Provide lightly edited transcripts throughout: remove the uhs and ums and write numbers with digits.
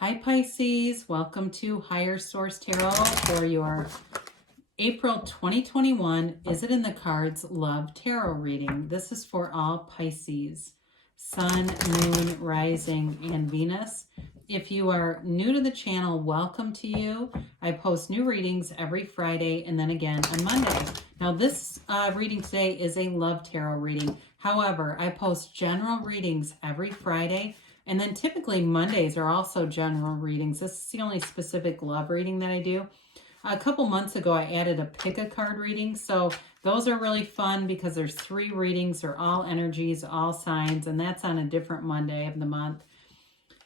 Hi Pisces, welcome to Higher Source Tarot for your April 2021 Is It in the Cards Love Tarot reading. This is for all Pisces, Sun, Moon, Rising, and Venus. If you are new to the channel, welcome to you. I post new readings every Friday and then again on Monday. Now this reading today is a love tarot reading. However, I post general readings every Friday. And then typically Mondays are also general readings. This is the only specific love reading that I do. A couple months ago, I added a pick a card reading. So those are really fun because there's 3 readings. They're all energies, all signs, and that's on a different Monday of the month.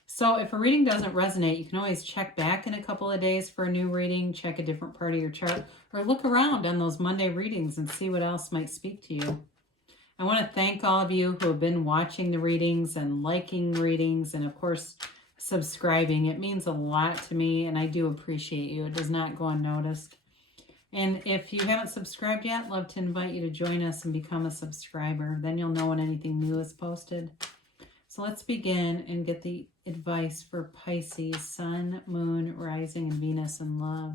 So if a reading doesn't resonate, you can always check back in a couple of days for a new reading, check a different part of your chart, or look around on those Monday readings and see what else might speak to you. I want to thank all of you who have been watching the readings and liking readings and, of course, subscribing. It means a lot to me, and I do appreciate you. It does not go unnoticed. And if you haven't subscribed yet, I'd love to invite you to join us and become a subscriber. Then you'll know when anything new is posted. So let's begin and get the advice for Pisces, Sun, Moon, Rising, and Venus in love.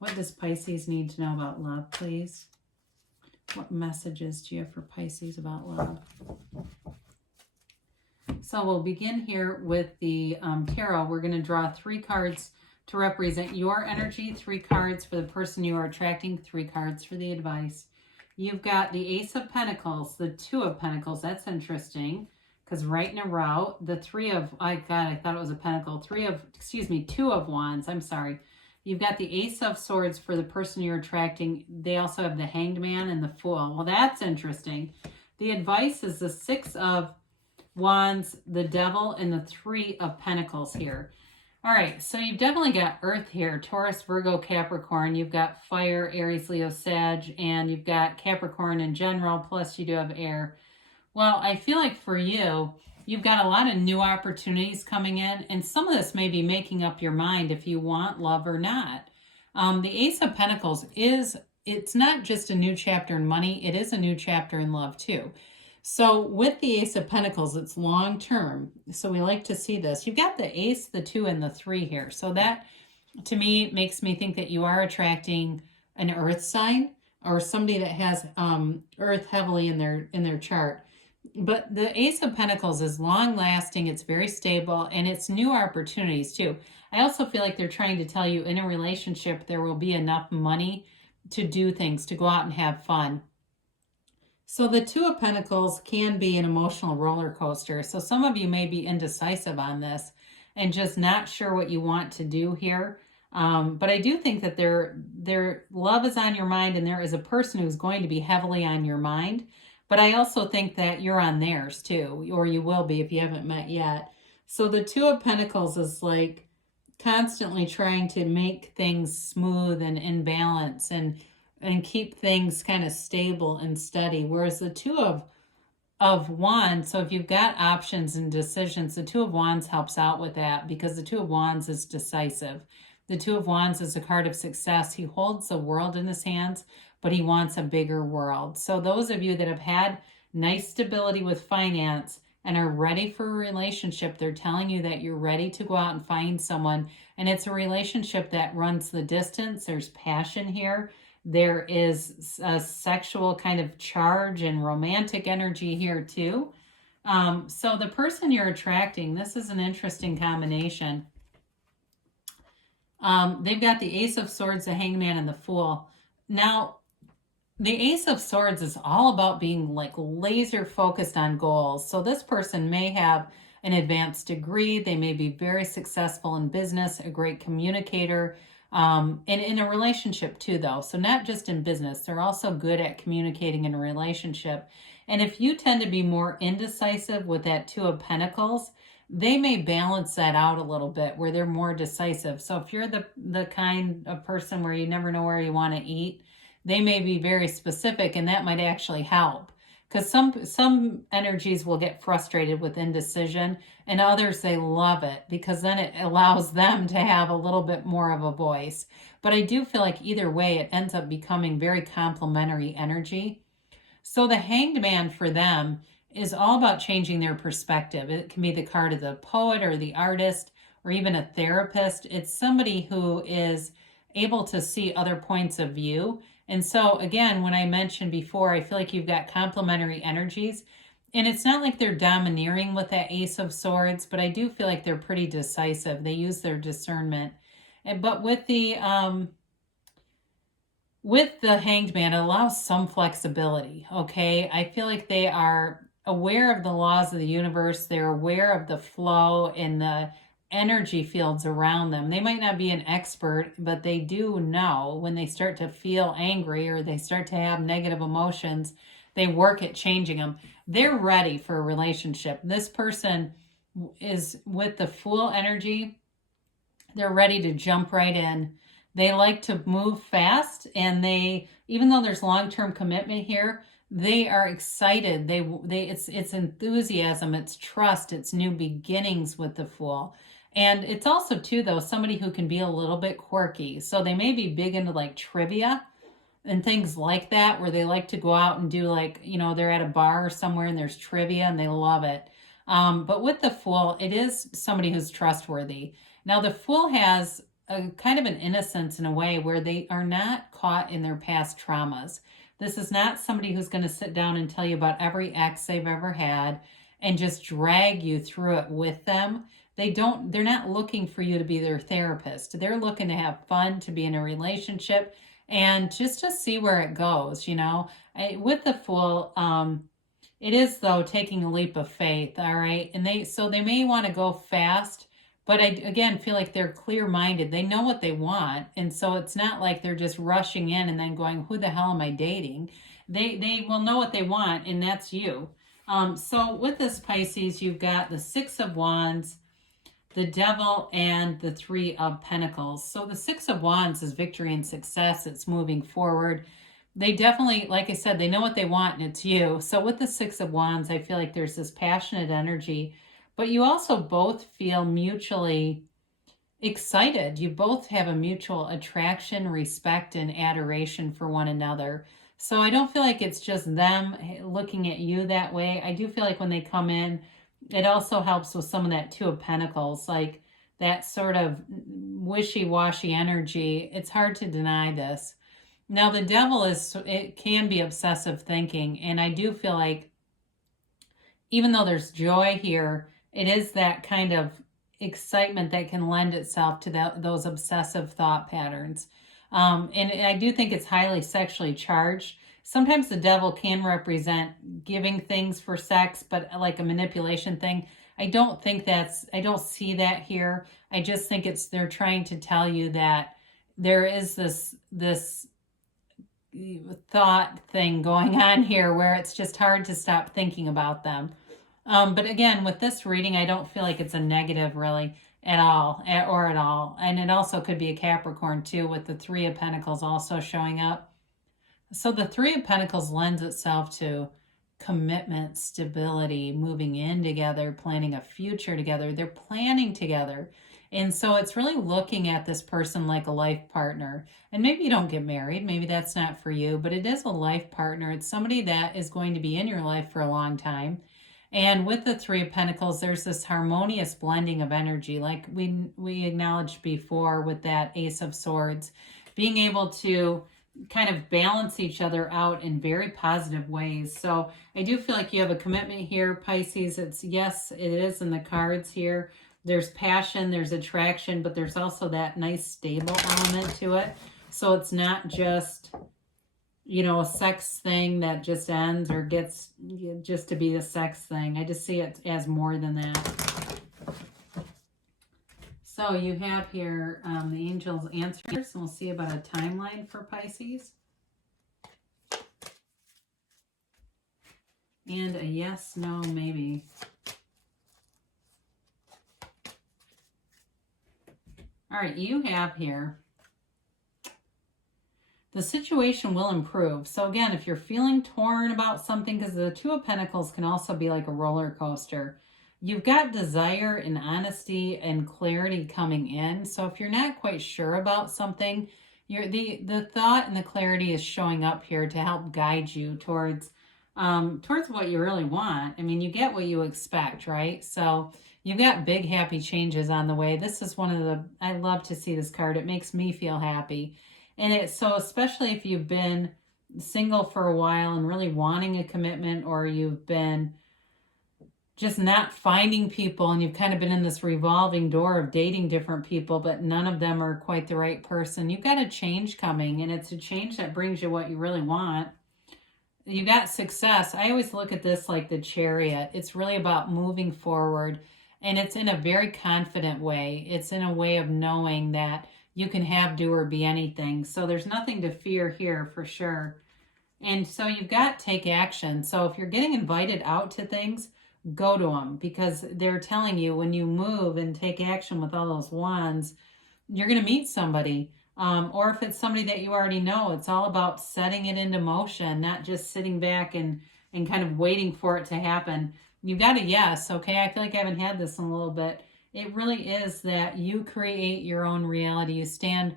What does Pisces need to know about love, please? What messages do you have for Pisces about love? So we'll begin here with the tarot. We're going to draw 3 cards to represent your energy, 3 cards for the person you are attracting, 3 cards for the advice. You've got the Ace of Pentacles, the 2 of Pentacles. That's interesting because right in a row, the 3 of, I thought it was a pentacle. 2 of Wands. I'm sorry. You've got the Ace of Swords for the person you're attracting. They also have the Hanged Man and the Fool. Well, that's interesting. The advice is the 6 of Wands, the Devil, and the 3 of Pentacles here. All right, so you've definitely got Earth here, Taurus, Virgo, Capricorn. You've got Fire, Aries, Leo, Sag, and you've got Capricorn in general, plus you do have Air. Well, I feel like for you, you've got a lot of new opportunities coming in, and some of this may be making up your mind if you want love or not. The Ace of Pentacles it's not just a new chapter in money, it is a new chapter in love too. So with the Ace of Pentacles, it's long term. So we like to see this. You've got the Ace, the 2, and the 3 here. So that, to me, makes me think that you are attracting an Earth sign or somebody that has Earth heavily in their chart. But the Ace of Pentacles is long-lasting, it's very stable, and it's new opportunities too. I also feel like they're trying to tell you in a relationship there will be enough money to do things, to go out and have fun. So the 2 of Pentacles can be an emotional roller coaster. So some of you may be indecisive on this and just not sure what you want to do here. But I do think that their love is on your mind, and there is a person who's going to be heavily on your mind. But I also think that you're on theirs too, or you will be if you haven't met yet. So the 2 of Pentacles is like constantly trying to make things smooth and in balance and keep things kind of stable and steady. Whereas the 2 of Wands, so if you've got options and decisions, the 2 of Wands helps out with that because the 2 of Wands is decisive. The 2 of Wands is a card of success. He holds the world in his hands, but he wants a bigger world. So those of you that have had nice stability with finance and are ready for a relationship, they're telling you that you're ready to go out and find someone. And it's a relationship that runs the distance. There's passion here. There is a sexual kind of charge and romantic energy here too. So the person you're attracting, this is an interesting combination. They've got the Ace of Swords, the Hanged Man, and the Fool. Now, the Ace of Swords is all about being like laser focused on goals. So this person may have an advanced degree. They may be very successful in business, a great communicator, and in a relationship too, though. So not just in business, they're also good at communicating in a relationship. And if you tend to be more indecisive with that 2 of Pentacles, they may balance that out a little bit where they're more decisive. So if you're the kind of person where you never know where you want to eat, they may be very specific, and that might actually help. Because some energies will get frustrated with indecision, and others, they love it because then it allows them to have a little bit more of a voice. But I do feel like either way, it ends up becoming very complementary energy. So the Hanged Man for them is all about changing their perspective. It can be the card of the poet or the artist, or even a therapist. It's somebody who is able to see other points of view. And so again, when I mentioned before, I feel like you've got complementary energies. And it's not like they're domineering with that Ace of Swords, but I do feel like they're pretty decisive. They use their discernment. But with the Hanged Man, it allows some flexibility, okay? I feel like they are aware of the laws of the universe. They're aware of the flow and the energy fields around them. They might not be an expert, but they do know when they start to feel angry or they start to have negative emotions, they work at changing them. They're ready for a relationship. This person is with the Fool energy. They're ready to jump right in. They like to move fast, and they, even though there's long-term commitment here, they are excited. It's enthusiasm, it's trust, it's new beginnings with the Fool. And it's also too, though, somebody who can be a little bit quirky. So they may be big into like trivia and things like that, where they like to go out and do, like, you know, they're at a bar or somewhere and there's trivia and they love it. But with the Fool, it is somebody who's trustworthy. Now the Fool has a kind of an innocence in a way where they are not caught in their past traumas. This is not somebody who's going to sit down and tell you about every ex they've ever had and just drag you through it with them. They're not looking for you to be their therapist. They're looking to have fun, to be in a relationship, and just to see where it goes, you know. With the Fool, it is, though, taking a leap of faith, all right? And they may want to go fast, but I, again, feel like they're clear-minded. They know what they want, and so it's not like they're just rushing in and then going, who the hell am I dating? They will know what they want, and that's you. So with this Pisces, you've got the Six of Wands, the Devil, and the Three of Pentacles. So the Six of Wands is victory and success. It's moving forward. They definitely, like I said, they know what they want, and it's you. So with the Six of Wands, I feel like there's this passionate energy, but you also both feel mutually excited. You both have a mutual attraction, respect, and adoration for one another. So I don't feel like it's just them looking at you that way. I do feel like when they come in, it also helps with some of that Two of Pentacles, like that sort of wishy-washy energy. It's hard to deny this. Now, the Devil it can be obsessive thinking, and I do feel like even though there's joy here, it is that kind of excitement that can lend itself to those obsessive thought patterns. And I do think it's highly sexually charged. Sometimes the Devil can represent giving things for sex, but like a manipulation thing. I don't see that here. I just think they're trying to tell you that there is this thought thing going on here where it's just hard to stop thinking about them. But again, with this reading, I don't feel like it's a negative really at all. And it also could be a Capricorn too, with the Three of Pentacles also showing up. So the Three of Pentacles lends itself to commitment, stability, moving in together, planning a future together. They're planning together. And so it's really looking at this person like a life partner. And maybe you don't get married. Maybe that's not for you, but it is a life partner. It's somebody that is going to be in your life for a long time. And with the Three of Pentacles, there's this harmonious blending of energy, like we acknowledged before with that Ace of Swords, being able to kind of balance each other out in very positive ways. So I do feel like you have a commitment here, Pisces. Yes, it is in the cards here. There's passion, there's attraction, but there's also that nice stable element to it. So it's not just, you know, a sex thing that just ends or gets just to be a sex thing. I just see it as more than that. So you have here the angels' answers, and we'll see about a timeline for Pisces. And a yes, no, maybe. All right, you have here, the situation will improve. So again, if you're feeling torn about something, because the Two of Pentacles can also be like a roller coaster, you've got desire and honesty and clarity coming in. So if you're not quite sure about something, the thought and the clarity is showing up here to help guide you towards what you really want. I mean, you get what you expect, right? So You've got big happy changes on the way. This is one of the, I love to see this card. It makes me feel happy. And it's so, especially if you've been single for a while and really wanting a commitment, or you've been just not finding people and you've kind of been in this revolving door of dating different people, but none of them are quite the right person. You've got a change coming, and it's a change that brings you what you really want. You got success. I always look at this like the Chariot. It's really about moving forward, and it's in a very confident way. It's in a way of knowing that you can have, do, or be anything. So there's nothing to fear here for sure. And so you've got take action. So if you're getting invited out to things, go to them, because they're telling you when you move and take action with all those wands, you're going to meet somebody. Or if it's somebody that you already know, it's all about setting it into motion, not just sitting back and kind of waiting for it to happen. You've got a yes, okay? I feel like I haven't had this in a little bit. It really is that you create your own reality. You stand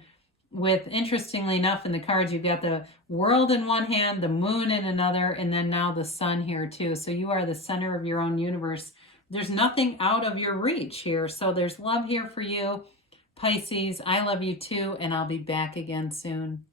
with, interestingly enough, in the cards, you've got the world in one hand, the moon in another, and then now the sun here too. So you are the center of your own universe. There's nothing out of your reach here. So there's love here for you, Pisces. I love you too, and I'll be back again soon.